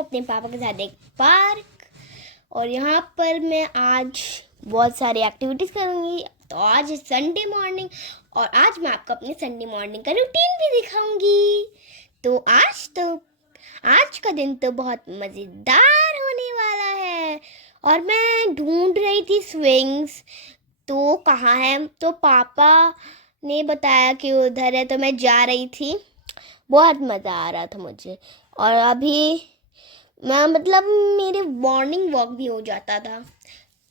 हूँ अपने पापा के साथ एक पार्क और यहाँ पर मैं आज बहुत सारी एक्टिविटीज़ करूँगी। तो आज है संडे मॉर्निंग और आज मैं आपको अपने संडे मॉर्निंग का रूटीन भी दिखाऊंगी। तो आज का दिन तो बहुत मज़ेदार होने वाला है और मैं ढूंढ रही थी स्विंग्स, तो कहाँ है। तो पापा ने बताया कि उधर है, तो मैं जा रही थी। बहुत मज़ा आ रहा था मुझे और अभी मैं मेरे मॉर्निंग वॉक भी हो जाता था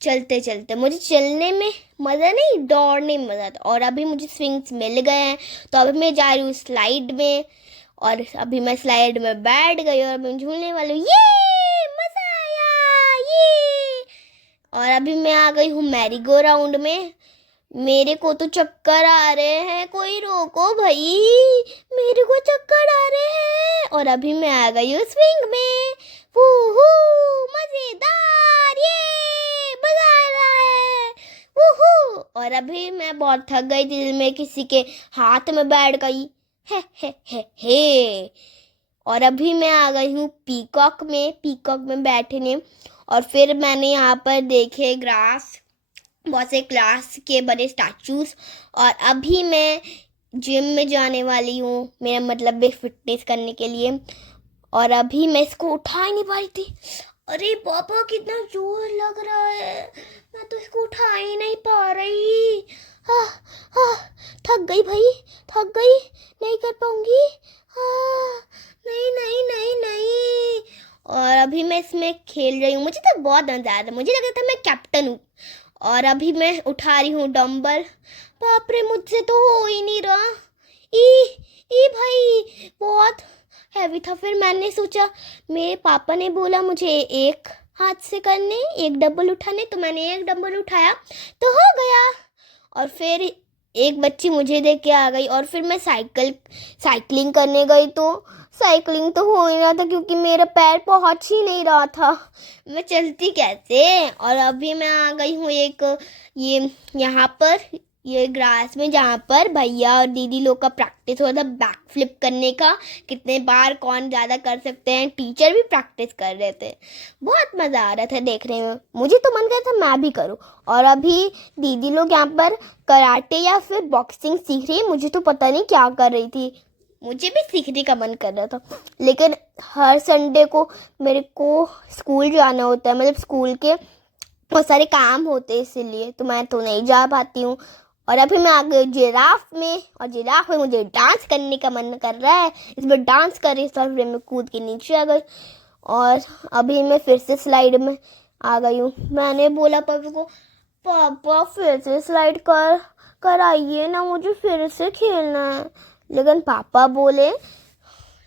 चलते चलते। मुझे चलने में मज़ा नहीं, दौड़ने में मज़ा आता। और अभी मुझे स्विंग्स मिल गए हैं तो अभी मैं जा रही हूँ स्लाइड में और अभी मैं स्लाइड में बैठ गई और मैं झूलने वाली हूँ। ये मज़ा आया ये। और अभी मैं आ गई हूँ मैरी गो राउंड में। मेरे को तो चक्कर आ रहे हैं, कोई रोको भाई, मेरे को चक्कर आ रहे हैं। और अभी मैं आ गई हूँ स्विंग में। वूहू, मजेदार, ये मजा आ रहा है। वूहू। और अभी मैं बहुत थक गई थी, मैं किसी के हाथ में बैठ गई। हे। और अभी मैं आ गई हूँ पीकॉक में बैठने। और फिर मैंने यहाँ पर देखे ग्रास, बहुत से क्लास के बड़े स्टैचूज। और अभी मैं जिम में जाने वाली हूँ, मेरा फिटनेस करने के लिए। और अभी मैं इसको उठा ही नहीं पा रही थी। अरे पापा कितना जोर लग रहा है, मैं तो इसको उठा ही नहीं पा रही। थक गई भाई, थक गई, नहीं कर पाऊंगी। नहीं। और अभी मैं इसमें खेल रही हूँ, मुझे तो बहुत मजा आ रहा है। मुझे लग रहा था मैं कैप्टन हूँ। और अभी मैं उठा रही हूँ डंबल। बाप रे, मुझसे तो हो ही नहीं रहा। ई भाई, बहुत हैवी था। फिर मैंने सोचा, मेरे पापा ने बोला मुझे एक हाथ से करने, एक डंबल उठाने, तो मैंने एक डंबल उठाया तो हो गया। और फिर एक बच्ची मुझे देख के आ गई और फिर मैं साइकिलिंग करने गई। तो साइकिलिंग तो हो ही रहा था क्योंकि मेरा पैर पहुंच ही नहीं रहा था, मैं चलती कैसे। और अभी मैं आ गई हूँ यहाँ पर ये ग्रास में, जहाँ पर भैया और दीदी लोग का प्रैक्टिस हो रहा था बैक फ्लिप करने का, कितने बार कौन ज़्यादा कर सकते हैं। टीचर भी प्रैक्टिस कर रहे थे, बहुत मज़ा आ रहा था देखने में। मुझे तो मन कर था मैं भी करूँ। और अभी दीदी लोग यहाँ पर कराटे या फिर बॉक्सिंग सीख रही है, मुझे तो पता नहीं क्या कर रही थी। मुझे भी सीखने का मन कर रहा था, लेकिन हर संडे को मेरे को स्कूल जाना होता है, स्कूल के बहुत सारे काम होते हैं, इसीलिए तो मैं तो नहीं जा पाती हूँ। और अभी मैं आ गई जिराफ में और जिराफ में मुझे डांस करने का मन कर रहा है। इसमें डांस कर रही और फिर मैं कूद के नीचे आ गई और अभी मैं फिर से स्लाइड में आ गई हूँ। मैंने बोला पापा को, पापा फिर से स्लाइड कराइए ना, मुझे फिर से खेलना है। लेकिन पापा बोले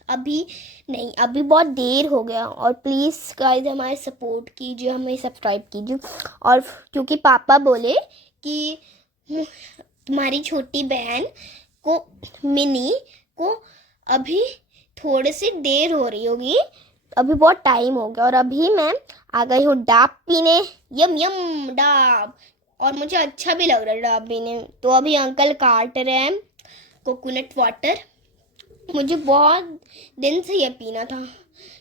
अभी नहीं, अभी बहुत देर हो गया। और प्लीज़ गाइस हमारे सपोर्ट कीजिए, हमें सब्सक्राइब कीजिए। और क्योंकि पापा बोले कि तुम्हारी छोटी बहन को, मिनी को, अभी थोड़े से देर हो रही होगी, अभी बहुत टाइम हो गया। और अभी मैं आ गई हूँ डाब पीने। यम डाब, और मुझे अच्छा भी लग रहा है डाब पीने। तो अभी अंकल काट रहे हैं कोकोनट वाटर। मुझे बहुत दिन से ये पीना था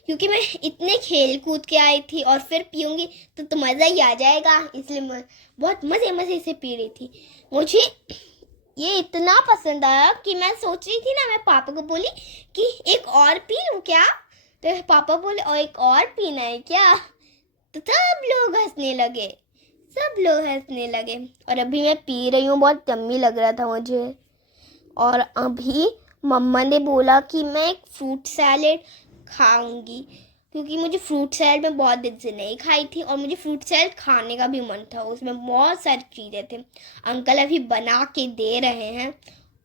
क्योंकि मैं इतने खेल कूद के आई थी और फिर पीऊँगी तो मज़ा ही आ जाएगा, इसलिए मैं बहुत मज़े से पी रही थी। मुझे ये इतना पसंद आया कि मैं सोच रही थी ना, मैं पापा को बोली कि एक और पी लूँ क्या, तो पापा बोले और एक और पीना है क्या, तो सब लोग हंसने लगे। और अभी मैं पी रही हूँ, बहुत यम्मी लग रहा था मुझे। और अभी मम्मा ने बोला कि मैं एक फ्रूट सैलेड खाऊंगी क्योंकि मुझे फ्रूट सैलेड में बहुत दिन से नहीं खाई थी और मुझे फ्रूट सैलेड खाने का भी मन था। उसमें बहुत सारी चीज़ें थे, अंकल अभी बना के दे रहे हैं।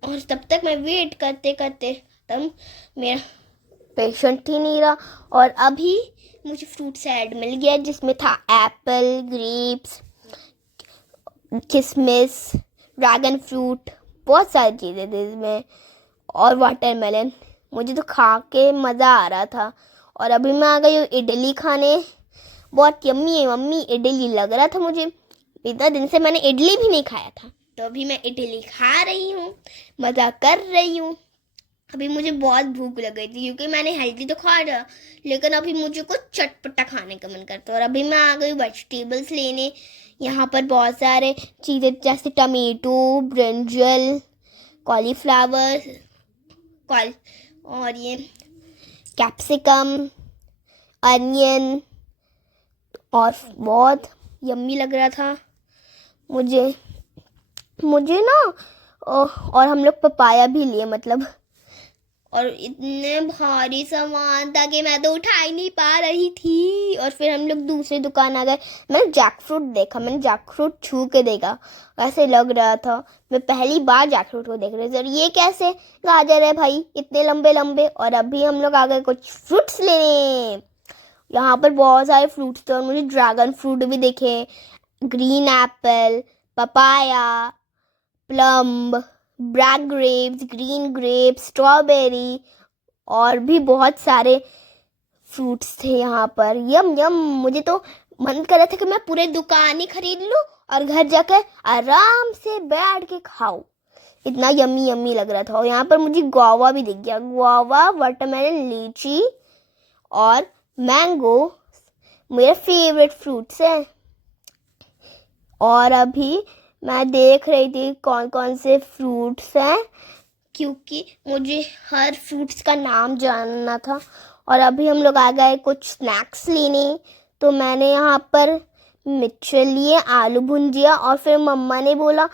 और तब तक मैं वेट करते तब मेरा पेशेंट ही नहीं रहा। और अभी मुझे फ्रूट सैलेड मिल गया जिसमें था एप्पल, ग्रेप्स, किशमिश, ड्रैगन फ्रूट, बहुत सारी चीज़ें थी इसमें, और वाटरमेलन। मुझे तो खा के मज़ा आ रहा था। और अभी मैं आ गई हूँ इडली खाने। बहुत यम्मी है मम्मी इडली लग रहा था मुझे, इतना दिन से मैंने इडली भी नहीं खाया था। तो अभी मैं इडली खा रही हूँ, मज़ा कर रही हूँ। अभी मुझे बहुत भूख लग गई थी क्योंकि मैंने हेल्दी तो खा रहा, लेकिन अभी मुझे कुछ चटपटा खाने का मन करता है। और अभी मैं आ गई वेजिटेबल्स लेने। यहाँ पर बहुत सारे चीज़ें जैसे टमेटो, ब्रिंजल, कॉलीफ्लावर, कॉल और ये कैप्सिकम, अनियन, और बहुत यम्मी लग रहा था मुझे मुझे ना। और हम लोग पपाया भी लिए, मतलब, और इतने भारी सामान था कि मैं तो उठा ही नहीं पा रही थी। और फिर हम लोग दूसरी दुकान आ गए। मैंने जैक फ्रूट देखा, मैंने जैक फ्रूट छू के देखा, ऐसे लग रहा था मैं पहली बार जैक फ्रूट को देख रही थी। और ये कैसे गाजर है भाई, इतने लंबे लंबे। और अभी हम लोग आ गए कुछ फ्रूट्स लेने। यहाँ पर बहुत सारे फ्रूट्स थे और मुझे ड्रैगन फ्रूट भी दिखे, green Apple, papaya, plum, black grapes, green grapes, strawberry, और भी बहुत सारे फ्रूट्स थे यहाँ पर। यम यम, मुझे तो मन कर रहा था कि मैं पूरे दुकान ही खरीद लूँ और घर जाकर आराम से बैठ के खाऊं। इतना यम्मी यम्मी लग रहा था। और यहाँ पर मुझे गुआवा भी दिख गया। गुआवा, वाटरमेलन, लीची और मैंगो मेरे फेवरेट फ्रूट्स हैं। और अभी मैं देख रही थी कौन कौन से फ्रूट्स हैं, क्योंकि मुझे हर फ्रूट्स का नाम जानना था। और अभी हम लोग आ गए कुछ स्नैक्स लेने। तो मैंने यहाँ पर मिक्सचर लिए, आलू भुंजिया, और फिर मम्मा ने बोला,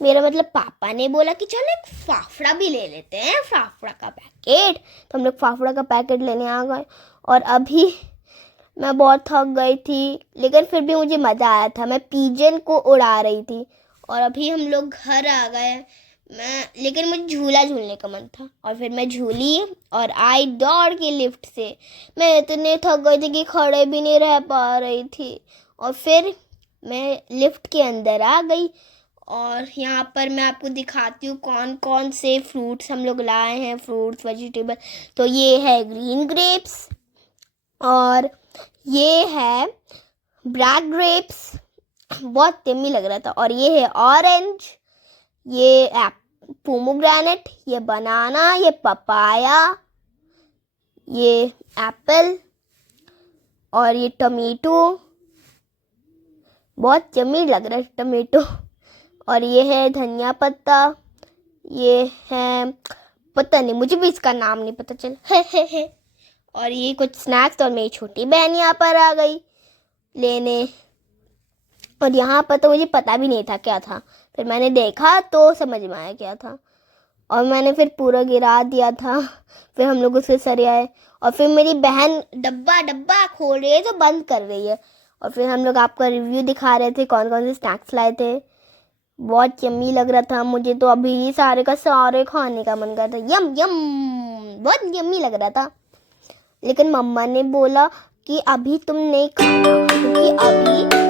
मेरा मतलब पापा ने बोला कि चलो एक फाफड़ा भी ले लेते हैं, फाफड़ा का पैकेट। तो हम लोग फाफड़ा का पैकेट लेने आ गए। और अभी मैं बहुत थक गई थी, लेकिन फिर भी मुझे मज़ा आया था। मैं पिजन को उड़ा रही थी। और अभी हम लोग घर आ गए। लेकिन मुझे झूला झूलने का मन था और फिर मैं झूली और आई दौड़ के लिफ्ट से। मैं इतने थक गई थी कि खड़े भी नहीं रह पा रही थी। और फिर मैं लिफ्ट के अंदर आ गई। और यहाँ पर मैं आपको दिखाती हूँ कौन कौन से फ्रूट्स हम लोग लाए हैं, फ्रूट्स वेजिटेबल। तो ये है ग्रीन ग्रेप्स, और ये है ब्लैक ग्रेप्स, बहुत यम्मी लग रहा था। और ये है ऑरेंज, ये पोमोग्रेनेट, ये बनाना, ये पपाया, ये एप्पल, और ये टमेटो, बहुत यम्मी लग रहा है टमेटो। और ये है धनिया पत्ता, ये है, पता नहीं, मुझे भी इसका नाम नहीं पता चला है। और ये कुछ स्नैक्स। और मेरी छोटी बहन यहाँ पर आ गई लेने। और यहाँ पर तो मुझे पता भी नहीं था क्या था, फिर मैंने देखा तो समझ में आया क्या था। और मैंने फिर पूरा गिरा दिया था। फिर हम लोग उसके सरे आए। और फिर मेरी बहन डब्बा डब्बा खोल रही है तो बंद कर रही है। और फिर हम लोग आपका रिव्यू दिखा रहे थे कौन कौन से स्नैक्स लाए थे। बहुत यम्मी लग रहा था मुझे तो। अभी सारे का सारे खाने का मन कर था। यम यम, बहुत यम्मी लग रहा था। लेकिन मम्मा ने बोला कि अभी तुम नहीं खाना, क्योंकि अभी